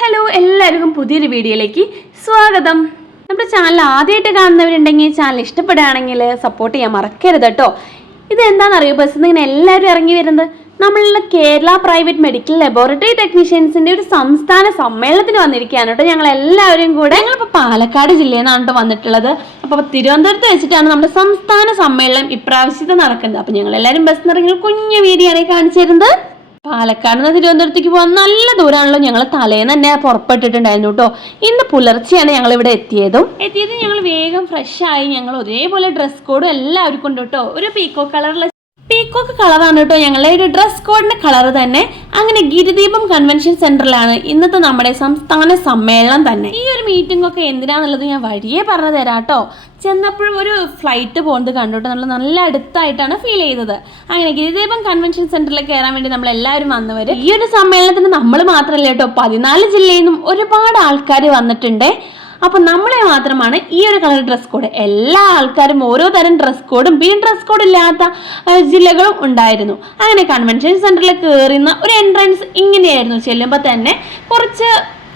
Hello, എല്ലാവർക്കും പുതിയൊരു വീഡിയോയിലേക്ക് സ്വാഗതം. നമ്മുടെ ചാനൽ ആദ്യമായിട്ട് കാണുന്നവരുണ്ടെങ്കിൽ ചാനൽ ഇഷ്ടപ്പെടുകയാണെങ്കിൽ സപ്പോർട്ട് ചെയ്യാൻ മറക്കരുത് കേട്ടോ. ഇതെന്താണെന്നറിയോ, ബസ്സിൽ നിന്ന് ഇങ്ങനെ എല്ലാവരും ഇറങ്ങി വരുന്നത് നമ്മളുടെ കേരള പ്രൈവറ്റ് മെഡിക്കൽ ലബോറട്ടറി ടെക്നീഷ്യൻസിന്റെ ഒരു സംസ്ഥാന സമ്മേളനത്തിന് വന്നിരിക്കുകയാണ് കേട്ടോ. ഞങ്ങൾ എല്ലാവരും കൂടെ ഞങ്ങളിപ്പോൾ പാലക്കാട് ജില്ലയിൽ നിന്നാണ് കേട്ടോ വന്നിട്ടുള്ളത്. അപ്പോൾ തിരുവനന്തപുരത്ത് വെച്ചിട്ടാണ് നമ്മുടെ സംസ്ഥാന സമ്മേളനം ഇപ്രാവശ്യത്തെ നടക്കുന്നത്. അപ്പോൾ ഞങ്ങൾ എല്ലാവരും ബസ്സിൽ ഇറങ്ങി കുഞ്ഞു വീഡിയോ ആണ് കാണിച്ചു തരുന്നത്. പാലക്കാട് നിന്ന് തിരുവനന്തപുരത്തേക്ക് പോകാൻ നല്ല ദൂരമാണല്ലോ. ഞങ്ങൾ തലേന്ന് തന്നെ പുറപ്പെട്ടിട്ടുണ്ടായിരുന്നു കേട്ടോ. ഇന്ന് പുലർച്ചെയാണ് ഞങ്ങൾ ഇവിടെ എത്തിയത് ഞങ്ങൾ വേഗം ഫ്രഷ് ആയി. ഞങ്ങൾ ഒരേപോലെ ഡ്രസ് കോഡും എല്ലാവർക്കും ഉണ്ട് കേട്ടോ. ഒരു പീക്കോക്ക് കളറാണ് കേട്ടോ ഞങ്ങളുടെ ഒരു ഡ്രസ് കോഡിന്റെ കളർ തന്നെ. അങ്ങനെ ഗിരിദീപം കൺവെൻഷൻ സെന്ററിലാണ് ഇന്നത്തെ നമ്മുടെ സംസ്ഥാന സമ്മേളനം തന്നെ. ഈ ഒരു മീറ്റിംഗ് ഒക്കെ എന്തിനാന്നുള്ളത് ഞാൻ വഴിയേ പറഞ്ഞു തരാം കേട്ടോ. ചെന്നപ്പോഴും ഒരു ഫ്ലൈറ്റ് പോകുന്നത് കണ്ടുട്ടോ, നല്ല അടുത്തായിട്ടാണ് ഫീൽ ചെയ്തത്. അങ്ങനെ ഗിരിദീപം കൺവെൻഷൻ സെന്ററിൽ കയറാൻ വേണ്ടി നമ്മൾ എല്ലാവരും വന്നവര്. ഈ ഒരു സമ്മേളനത്തിന് നമ്മൾ മാത്രമല്ല കേട്ടോ, 14 ജില്ലയിൽ നിന്നും ഒരുപാട് ആൾക്കാർ വന്നിട്ടുണ്ട്. അപ്പൊ നമ്മളെ മാത്രമാണ് ഈ ഒരു കളർ ഡ്രസ് കോഡ്. എല്ലാ ആൾക്കാരും ഓരോ തരം ഡ്രസ് കോഡും പിന്നെ ഡ്രസ് കോഡ് ഇല്ലാത്ത ജില്ലകളും ഉണ്ടായിരുന്നു. അങ്ങനെ കൺവെൻഷൻ സെന്ററിൽ കയറുന്ന ഒരു എൻട്രൻസ് ഇങ്ങനെയായിരുന്നു. ചെല്ലുമ്പോൾ തന്നെ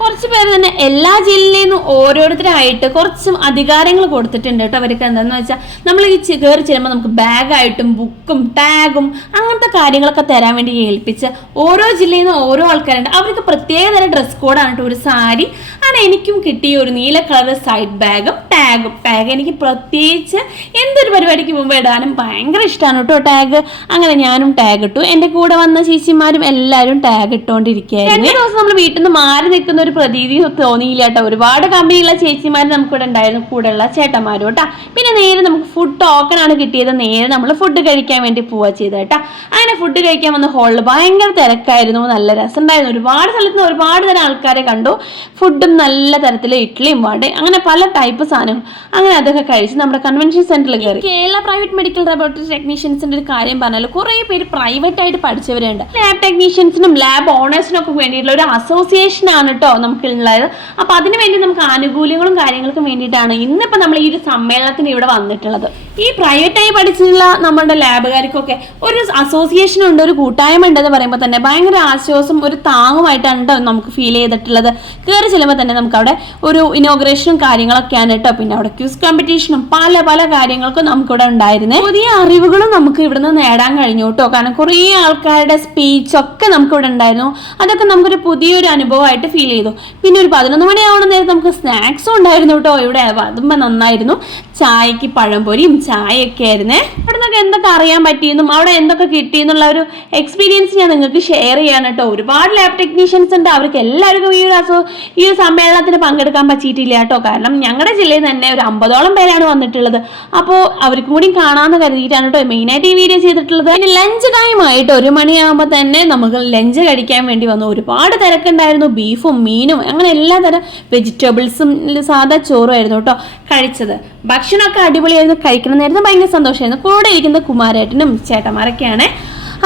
കുറച്ച് പേര് തന്നെ എല്ലാ ജില്ലയിൽ നിന്നും ഓരോരുത്തരായിട്ട് കുറച്ച് അധികാരങ്ങൾ കൊടുത്തിട്ടുണ്ട് കേട്ടോ. അവർക്ക് എന്താണെന്ന് വെച്ചാൽ നമ്മൾ ഈ കയറി ചെല്ലുമ്പോൾ നമുക്ക് ബാഗായിട്ടും ബുക്കും ടാഗും അങ്ങനത്തെ കാര്യങ്ങളൊക്കെ തരാൻ വേണ്ടി ഏൽപ്പിച്ച് ഓരോ ജില്ലയിൽ നിന്ന് ഓരോ ആൾക്കാരുണ്ട്. അവർക്ക് പ്രത്യേകതരം ഡ്രസ് കോഡാണ് കേട്ടോ. ഒരു സാരി, അങ്ങനെ എനിക്കും കിട്ടിയ ഒരു നീല കളർ സൈഡ് ബാഗും ടാഗും. ടാഗ് എനിക്ക് പ്രത്യേകിച്ച് എന്തൊരു പരിപാടിക്ക് മുമ്പ് ഇടാനും ഭയങ്കര ഇഷ്ടമാണ് കേട്ടോ ടാഗ്. അങ്ങനെ ഞാനും ടാഗ് ഇട്ടു. എൻ്റെ കൂടെ വന്ന ചേച്ചിമാരും എല്ലാവരും ടാഗ് ഇട്ടുകൊണ്ടിരിക്കുകയായിരുന്നു. 2 ദിവസം നമ്മൾ വീട്ടിൽ നിന്ന് മാറി നിൽക്കുന്ന ഒരു പ്രതീതി തോന്നിയില്ല കേട്ടോ. ഒരുപാട് കമ്പനിയുള്ള ചേച്ചിമാർ നമുക്കിവിടെ ഉണ്ടായിരുന്നു, കൂടെയുള്ള ചേട്ടന്മാരും കേട്ടോ. പിന്നെ നേരെ നമുക്ക് ഫുഡ് ടോക്കൺ ആണ് കിട്ടിയത്. നേരെ നമ്മൾ ഫുഡ് കഴിക്കാൻ വേണ്ടി പോവുക ചെയ്തത് കേട്ടോ. അങ്ങനെ ഫുഡ് കഴിക്കാൻ വന്ന ഹോളിൽ ഭയങ്കര തിരക്കായിരുന്നു, നല്ല രസമുണ്ടായിരുന്നു. ഒരുപാട് സ്ഥലത്ത് നിന്ന് ഒരുപാട് തരം ആൾക്കാരെ കണ്ടു. ഫുഡും നല്ല തരത്തില് ഇഡ്ഡലിയും വടയും അങ്ങനെ പല ടൈപ്പ് സാധനം. അങ്ങനെ അതൊക്കെ കഴിച്ച് നമ്മുടെ കൺവെൻഷൻ സെന്ററിൽ കയറി. കേരള പ്രൈവറ്റ് മെഡിക്കൽ ലബോറട്ടറി ടെക്നീഷ്യൻസിന്റെ ഒരു കാര്യം പറഞ്ഞാൽ കുറെ പേര് പ്രൈവറ്റ് ആയിട്ട് പഠിച്ചവരുണ്ട്. ലാബ് ടെക്നീഷ്യൻസിനും ലാബ് ഓണേഴ്സിനും ഒക്കെ വേണ്ടിയിട്ടുള്ള ഒരു അസോസിയേഷൻ ആണ് കേട്ടോ നമുക്കുള്ളത്. അപ്പൊ അതിനു വേണ്ടി നമുക്ക് ആനുകൂല്യങ്ങളും കാര്യങ്ങൾക്കും വേണ്ടിയിട്ടാണ് ഇന്നിപ്പോ നമ്മൾ ഈ ഒരു സമ്മേളനത്തിന് ഇവിടെ വന്നിട്ടുള്ളത്. ഈ പ്രൈവറ്റായി പഠിച്ചിട്ടുള്ള നമ്മുടെ ലാബുകാർക്കൊക്കെ ഒരു അസോസിയേഷൻ ഉണ്ട്, ഒരു കൂട്ടായ്മ ഉണ്ടെന്ന് പറയുമ്പോൾ തന്നെ ഭയങ്കര ആശ്വാസം, ഒരു താങ്ങുമായിട്ടാണ് കേട്ടോ നമുക്ക് ഫീൽ ചെയ്തിട്ടുള്ളത്. കയറി ചെല്ലുമ്പോൾ തന്നെ നമുക്ക് അവിടെ ഒരു ഇനോഗ്രേഷനും കാര്യങ്ങളൊക്കെയാണ് കേട്ടോ. പിന്നെ അവിടെ ക്യൂസ് കോമ്പറ്റീഷനും പല പല കാര്യങ്ങൾക്കും നമുക്കിവിടെ ഉണ്ടായിരുന്നേ. പുതിയ അറിവുകളും നമുക്ക് ഇവിടുന്ന് നേടാൻ കഴിഞ്ഞു കേട്ടോ. കാരണം കുറേ ആൾക്കാരുടെ സ്പീച്ച് ഒക്കെ നമുക്കിവിടെ ഉണ്ടായിരുന്നു. അതൊക്കെ നമുക്കൊരു പുതിയൊരു അനുഭവമായിട്ട് ഫീൽ ചെയ്തു. പിന്നെ ഒരു 11 മണിയാവണ നേരത്ത് നമുക്ക് സ്നാക്സും ഉണ്ടായിരുന്നു കേട്ടോ ഇവിടെ. അതുമ്പോൾ നന്നായിരുന്നു. ചായക്ക് പഴംപൊരിയും ചായയൊക്കെ ആയിരുന്നേ. അവിടെ നിന്നൊക്കെ എന്തൊക്കെ അറിയാൻ പറ്റിയെന്നും അവിടെ എന്തൊക്കെ കിട്ടിയെന്നുള്ള ഒരു എക്സ്പീരിയൻസ് ഞാൻ നിങ്ങൾക്ക് ഷെയർ ചെയ്യാൻ കേട്ടോ. ഒരുപാട് ലാബ് ടെക്നീഷ്യൻസ് ഉണ്ട്. അവർക്ക് എല്ലാവർക്കും ഈ ഒരു സമ്മേളനത്തിന് പങ്കെടുക്കാൻ പറ്റിയിട്ടില്ല കേട്ടോ. കാരണം ഞങ്ങളുടെ ജില്ലയിൽ തന്നെ ഒരു 50ഓളം പേരാണ് വന്നിട്ടുള്ളത്. അപ്പോൾ അവർക്കും കൂടി കാണാമെന്ന് കരുതിയിട്ടാണ് കേട്ടോ മെയിനായിട്ട് ഈ വീഡിയോ ചെയ്തിട്ടുള്ളത്. പിന്നെ ലഞ്ച് ടൈം ആയിട്ട് 1 മണിയാകുമ്പോൾ തന്നെ നമുക്ക് ലഞ്ച് കഴിക്കാൻ വേണ്ടി വന്നു. ഒരുപാട് തിരക്കുണ്ടായിരുന്നു. ബീഫും മീനും അങ്ങനെ എല്ലാ തരം വെജിറ്റബിൾസും സാധാ ചോറും ആയിരുന്നു കേട്ടോ കഴിച്ചത്. ഭക്ഷണമൊക്കെ അടിപൊളിയായിരുന്നു. കഴിക്കുന്ന നേരത്തെ ഭയങ്കര സന്തോഷമായിരുന്നു. കൂടെ ഇരിക്കുന്ന കുമാരേട്ടനും ചേട്ടന്മാരൊക്കെയാണ്.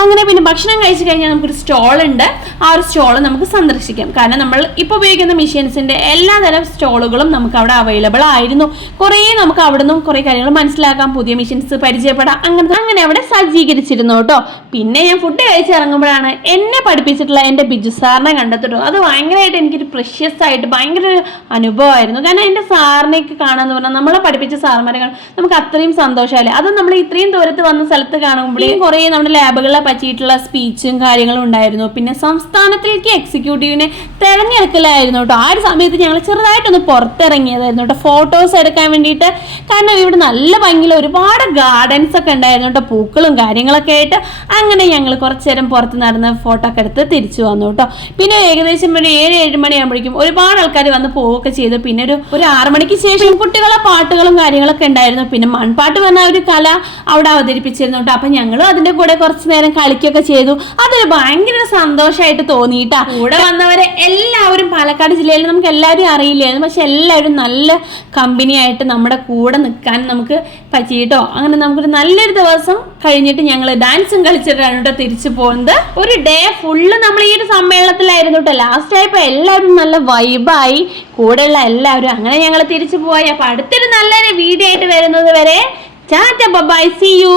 അങ്ങനെ പിന്നെ ഭക്ഷണം കഴിച്ചു കഴിഞ്ഞാൽ നമുക്കൊരു സ്റ്റോൾ ഉണ്ട്. ആ ഒരു സ്റ്റോൾ നമുക്ക് സന്ദർശിക്കാം. കാരണം നമ്മൾ ഇപ്പോൾ ഉപയോഗിക്കുന്ന മെഷീൻസിന്റെ എല്ലാതരം സ്റ്റോളുകളും നമുക്ക് അവിടെ അവൈലബിൾ ആയിരുന്നു. കുറേ നമുക്ക് അവിടെ നിന്നും കുറേ കാര്യങ്ങൾ മനസ്സിലാക്കാം, പുതിയ മെഷീൻസ് പരിചയപ്പെടാം. അങ്ങനെ അവിടെ സജ്ജീകരിച്ചിരുന്നു കേട്ടോ. പിന്നെ ഞാൻ ഫുഡ് കഴിച്ചിറങ്ങുമ്പോഴാണ് എന്നെ പഠിപ്പിച്ചിട്ടുള്ള എൻ്റെ ബിജു സാറിനെ കണ്ടെത്തിട്ടോ. അത് ഭയങ്കരമായിട്ട് എനിക്കൊരു പ്രഷ്യസ് ആയിട്ട് ഭയങ്കര ഒരു അനുഭവമായിരുന്നു. കാരണം എൻ്റെ സാറിനെയൊക്കെ കാണാന്ന് പറഞ്ഞാൽ നമ്മളെ പഠിപ്പിച്ച സാർമാരെ കാണാൻ നമുക്ക് അത്രയും സന്തോഷമല്ലേ. അത് നമ്മൾ ഇത്രയും ദൂരത്ത് വന്ന സ്ഥലത്ത് കാണുമ്പോഴേക്കും കുറേ നമ്മുടെ ലാബുകളിലെ പറ്റിയിട്ടുള്ള സ്പീച്ചും കാര്യങ്ങളും ഉണ്ടായിരുന്നു. പിന്നെ സംസ്ഥാനത്തിലേക്ക് എക്സിക്യൂട്ടീവിനെ തെരഞ്ഞെടുക്കലായിരുന്നു കേട്ടോ. ആ ഒരു സമയത്ത് ഞങ്ങൾ ചെറുതായിട്ടൊന്ന് പുറത്തിറങ്ങിയതായിരുന്നു കേട്ടോ, ഫോട്ടോസ് എടുക്കാൻ വേണ്ടിയിട്ട്. കാരണം ഇവിടെ നല്ല ഭംഗിയിൽ ഒരുപാട് ഗാർഡൻസ് ഒക്കെ ഉണ്ടായിരുന്നു കേട്ടോ, പൂക്കളും കാര്യങ്ങളൊക്കെ ആയിട്ട്. അങ്ങനെ ഞങ്ങൾ കുറച്ചു നേരം പുറത്ത് നടന്ന് ഫോട്ടോ ഒക്കെ എടുത്ത് തിരിച്ചു വന്നു കേട്ടോ. പിന്നെ ഏകദേശം ഒരു 7-7 മണിയാകുമ്പോഴേക്കും ഒരുപാട് ആൾക്കാർ വന്ന് പോവുകയൊക്കെ ചെയ്തു. പിന്നെ ഒരു 6 മണിക്ക് ശേഷം കുട്ടികളെ പാട്ടുകളും കാര്യങ്ങളൊക്കെ ഉണ്ടായിരുന്നു. പിന്നെ മൺപാട്ട് പറഞ്ഞ ഒരു കല അവിടെ അവതരിപ്പിച്ചിരുന്നു കേട്ടോ. അപ്പൊ ഞങ്ങളും അതിന്റെ കൂടെ കുറച്ച് നേരം കളിക്കൊക്കെ ചെയ്തു. അതൊരു ഭയങ്കര സന്തോഷമായിട്ട് തോന്നിയിട്ടാ. കൂടെ വന്നവരെ എല്ലാവരും പാലക്കാട് ജില്ലയിൽ നമുക്ക് എല്ലാവരും അറിയില്ലായിരുന്നു. പക്ഷെ എല്ലാവരും നല്ല കമ്പനിയായിട്ട് നമ്മുടെ കൂടെ നിൽക്കാൻ നമുക്ക് പറ്റിയിട്ടോ. അങ്ങനെ നമുക്കൊരു നല്ലൊരു ദിവസം കഴിഞ്ഞിട്ട് ഞങ്ങൾ ഡാൻസും കളിച്ചിട്ടാണ് കേട്ടോ തിരിച്ചു പോകുന്നത്. ഒരു ഡേ ഫുള്ള് നമ്മൾ ഈ ഒരു സമ്മേളനത്തിലായിരുന്നു കേട്ടോ. ലാസ്റ്റ് ആയപ്പോൾ എല്ലാവരും നല്ല വൈബായി, കൂടെയുള്ള എല്ലാവരും. അങ്ങനെ ഞങ്ങൾ തിരിച്ചു പോയി. അപ്പൊ അടുത്തൊരു നല്ലൊരു വീഡിയോ ആയിട്ട് വരുന്നത് വരെ ടാറ്റ ബൈ, സീ യു.